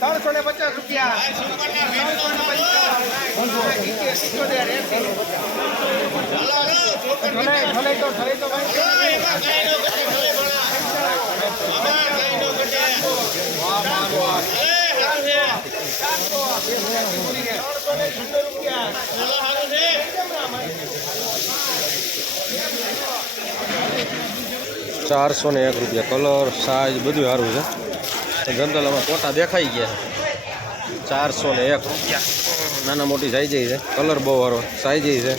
ત્રણસો ને પચાસ રૂપિયા ત્રણસો ને પચાસ ચારસો ને એક રૂપિયા. કલર સાઈઝ બધું સારું છે. ગંદલામાં કોટા દેખાઈ ગયા છે. ચારસો ને એક. રૂપિયા નાના મોટી સાઈઝ છે. કલર બહુ સારો સાઈજ છે.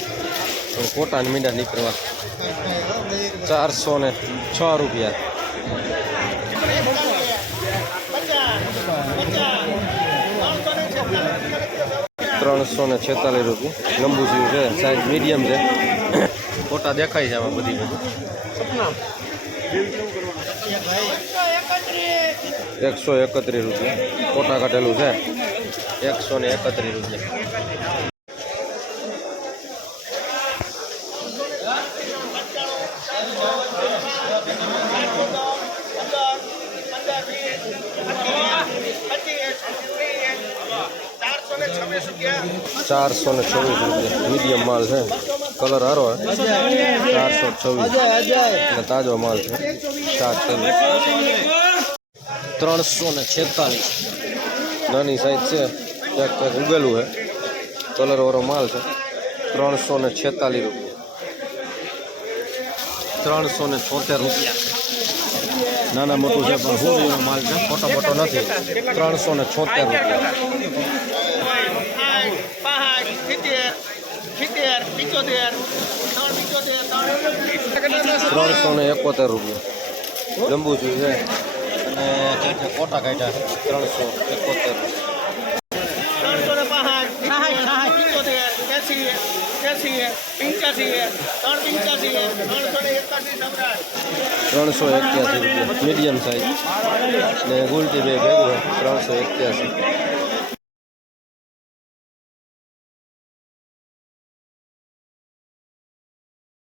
પણ કોટાને મીંડા નીકળવા. ચારસો ને છ રૂપિયા. ત્રણસો ને છેતાલીસ રૂપિયા. લંબુ સીવ છે સાઈઝ મીડિયમ છે. ફોટા દેખાય છે આમાં બધી બધી. એકસો એકત્રીસ રૂપિયા ફોટા કાઢેલું છે એકસો ને એકત્રીસ રૂપિયા ચારસો ને છવ્વીસ રૂપિયા ચારસો ને છવ્વીસ રૂપિયા મીડિયમ માલ છે કલર સારો હે ચારસો છવ્વીસ અને તાજો માલ છે શાક ત્રણસો ને છેતાલીસ નાની સાઈઝ છે ક્યાંક ક્યાંક ઉગેલું છે કલર વાળો માલ છે ત્રણસો ને છેતાલીસ રૂપિયા ત્રણસો ને છોતેર રૂપિયા નાના મોટું છે પણ હોળીનો માલ છે મોટો મોટો નથી ત્રણસો ને છોતેર રૂપિયા ત્રણસો ને એકોતેર રૂપિયા. જંબુ છે. અને કોટા કાઢ્યા ત્રણસો એકોતેર. ત્રણસો એક્યાસી રૂપિયા. Medium size. ને ગુલટી બે ભેગું ત્રણસો એક્યાસી.